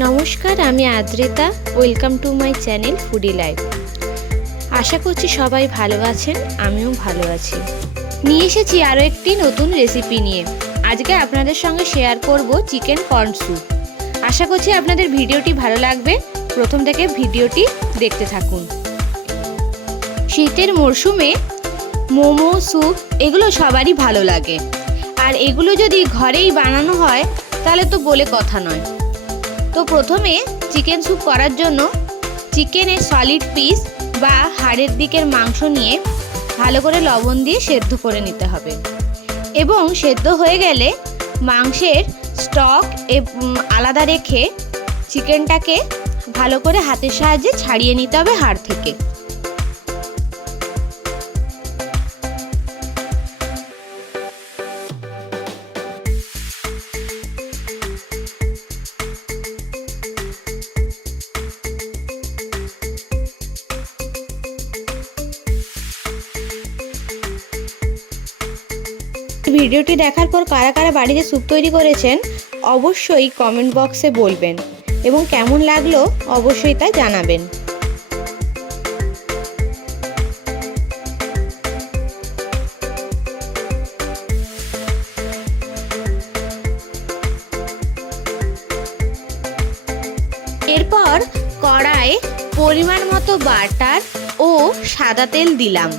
নমস্কার, আমি Adrita. Welcome to my channel foodie life. আশা করছি সবাই ভালো আছেন, আমিও ভালো আছি। নিয়ে এসেছি আরও একটি নতুন রেসিপি নিয়ে। আজকে আপনাদের সঙ্গে শেয়ার করব চিকেন কর্ন স্যুপ। আশা করছি আপনাদের ভিডিওটি ভালো লাগবে। প্রথম থেকে ভিডিওটি দেখতে থাকুন। শীতের মরশুমে মোমো, স্যুপ এগুলো সবারই ভালো লাগে, আর এগুলো যদি ঘরেই বানানো হয় তাহলে তো বলে কথা নয়। তো প্রথমে চিকেন স্যুপ করার জন্য চিকেনের সলিড পিস বা হাড়ের দিকের মাংস নিয়ে ভালো করে লবণ দিয়ে সেদ্ধ করে নিতে হবে, এবং সেদ্ধ হয়ে গেলে মাংসের স্টক আলাদা রেখে চিকেনটাকে ভালো করে হাতের সাহায্যে ছাড়িয়ে নিতে হবে হাড় থেকে। ভিডিওটি দেখার পর কারা কারা বাড়িতে স্যুপ তৈরি করেছেন অবশ্যই কমেন্ট বক্সে বলবেন, এবং কেমন লাগলো অবশ্যই তা জানাবেন। এরপর কড়াইয়ে পরিমাণ মতো বাটার ও সাদা তেল দিলাম।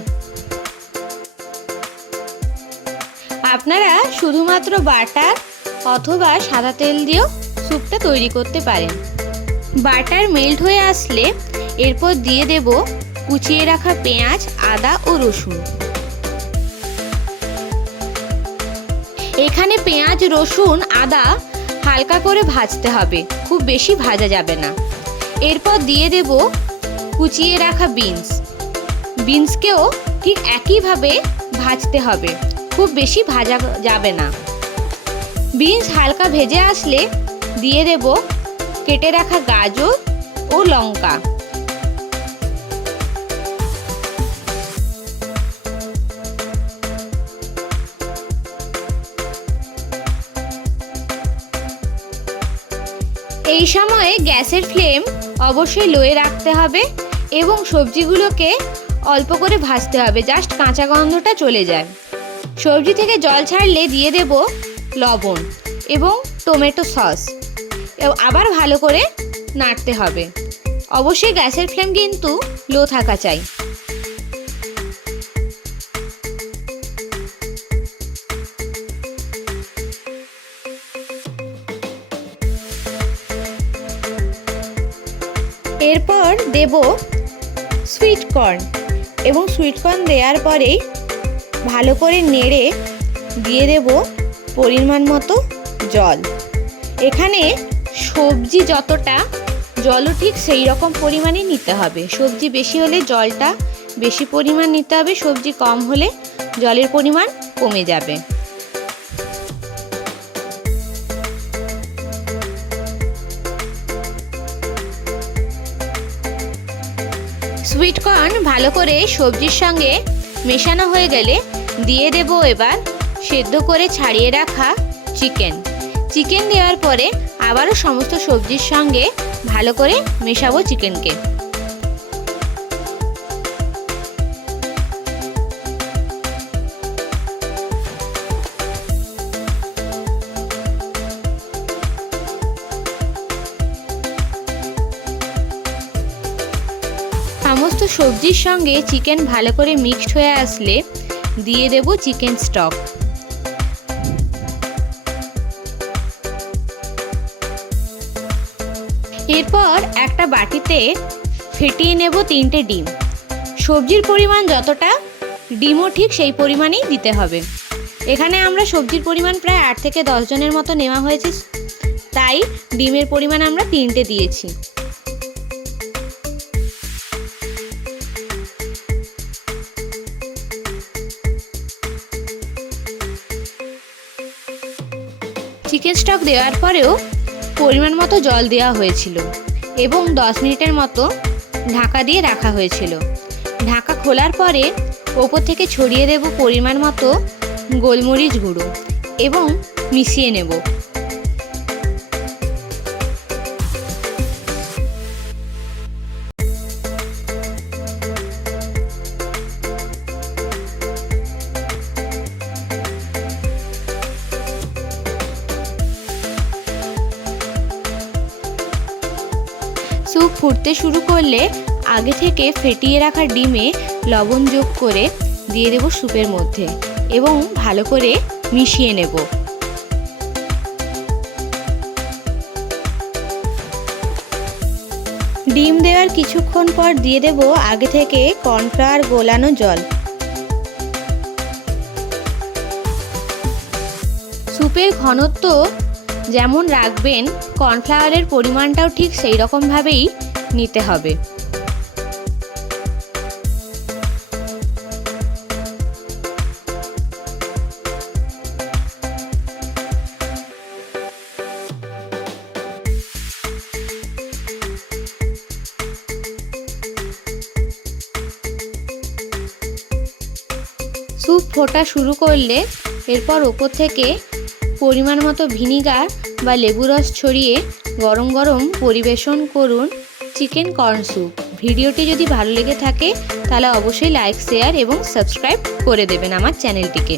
আপনারা শুধুমাত্র বাটার অথবা সাদা তেল দিয়েও স্যুপটা তৈরি করতে পারেন। বাটার মেল্ট হয়ে আসলে এরপর দিয়ে দেব কুচিয়ে রাখা পেঁয়াজ, আদা ও রসুন। এখানে পেঁয়াজ, রসুন, আদা হালকা করে ভাজতে হবে, খুব বেশি ভাজা যাবে না। এরপর দিয়ে দেব কুচিয়ে রাখা বিনসকেও ঠিক একইভাবে ভাজতে হবে, খুব বেশি ভাজা যাবে না। বিনস হালকা ভেজে আসলে দিয়ে দেব কেটে রাখা গাজর ও লঙ্কা। এই সময়ে গ্যাসের ফ্লেম অবশ্যই লোয়ে রাখতে হবে, এবং সবজিগুলোকে অল্প করে ভাজতে হবে, জাস্ট কাঁচা গন্ধটা চলে যায়। সবজি থেকে জল ছাড়লে দিয়ে দেব লবণ এবং টমেটো সস, আবার ভালো করে নাড়তে হবে। অবশ্যই গ্যাসের ফ্লেম কিন্তু লো থাকা চাই। এরপর দেব সুইট কর্ন, এবং সুইট কর্ন দেওয়ার পরেই ভালো করে নেড়ে দিয়ে দেব পরিমাণ মতো জল। এখানে সবজি যতটা, জলও ঠিক সেই রকম পরিমাণে নিতে হবে। সবজি বেশি হলে জলটা বেশি পরিমাণ নিতে হবে, সবজি কম হলে জলের পরিমাণ কমে যাবে। সুইট কর্ন ভালো করে সবজির সঙ্গে মেশানো হয়ে গেলে দিয়ে দেব এবার সেদ্ধ করে ছাড়িয়ে রাখা চিকেন দেওয়ার পরে আবারও সমস্ত সবজির সঙ্গে ভালো করে মেশাবো চিকেনকে। সমস্ত সবজির সঙ্গে চিকেন ভালো করে মিক্সড হয়ে আসলে দিয়ে দেব চিকেন স্টক। এরপর একটা বাটিতে ফেটিয়ে নেব 3টে ডিম। সবজির পরিমাণ যতটা, ডিমও ঠিক সেই পরিমাণেই দিতে হবে। এখানে আমরা সবজির পরিমাণ প্রায় 8 থেকে 10 জনের মতো নেওয়া হয়েছে, তাই ডিমের পরিমাণ আমরা 3টে দিয়েছি। চিকেন স্টক দেওয়ার পরেও পরিমাণ মতো জল দেওয়া হয়েছিল, এবং 10 মিনিটের মতো ঢাকা দিয়ে রাখা হয়েছিল। ঢাকা খোলার পরে ওপর থেকে ছড়িয়ে দেব পরিমাণ মতো গোলমরিচ গুঁড়ো, এবং মিশিয়ে নেব। স্যুপ ফুটতে শুরু করলে আগে থেকে ফেটিয়ে রাখা ডিমে লবণ যোগ করে দিয়ে দেব স্যুপের মধ্যে এবং ভালো করে মিশিয়ে নেব। ডিম দেওয়ার কিছুক্ষণ পর দিয়ে দেব আগে থেকে কর্নফ্লাওয়ার গোলানো জল। স্যুপের ঘনত্ব যেমন রাখবেন, কর্নফ্লাওয়ারের পরিমাণটাও ঠিক সেই রকমভাবেই নিতে হবে। স্যুপ ফোটা শুরু করলে এরপর ওপর থেকে পরিমাণ মতো ভিনিগার বা লেবু রস ছড়িয়ে গরম গরম পরিবেশন করুন চিকেন কর্ন স্যুপ। ভিডিওটি যদি ভালো লেগে থাকে তাহলে অবশ্যই লাইক, শেয়ার এবং সাবস্ক্রাইব করে দেবেন আমার চ্যানেলটিকে।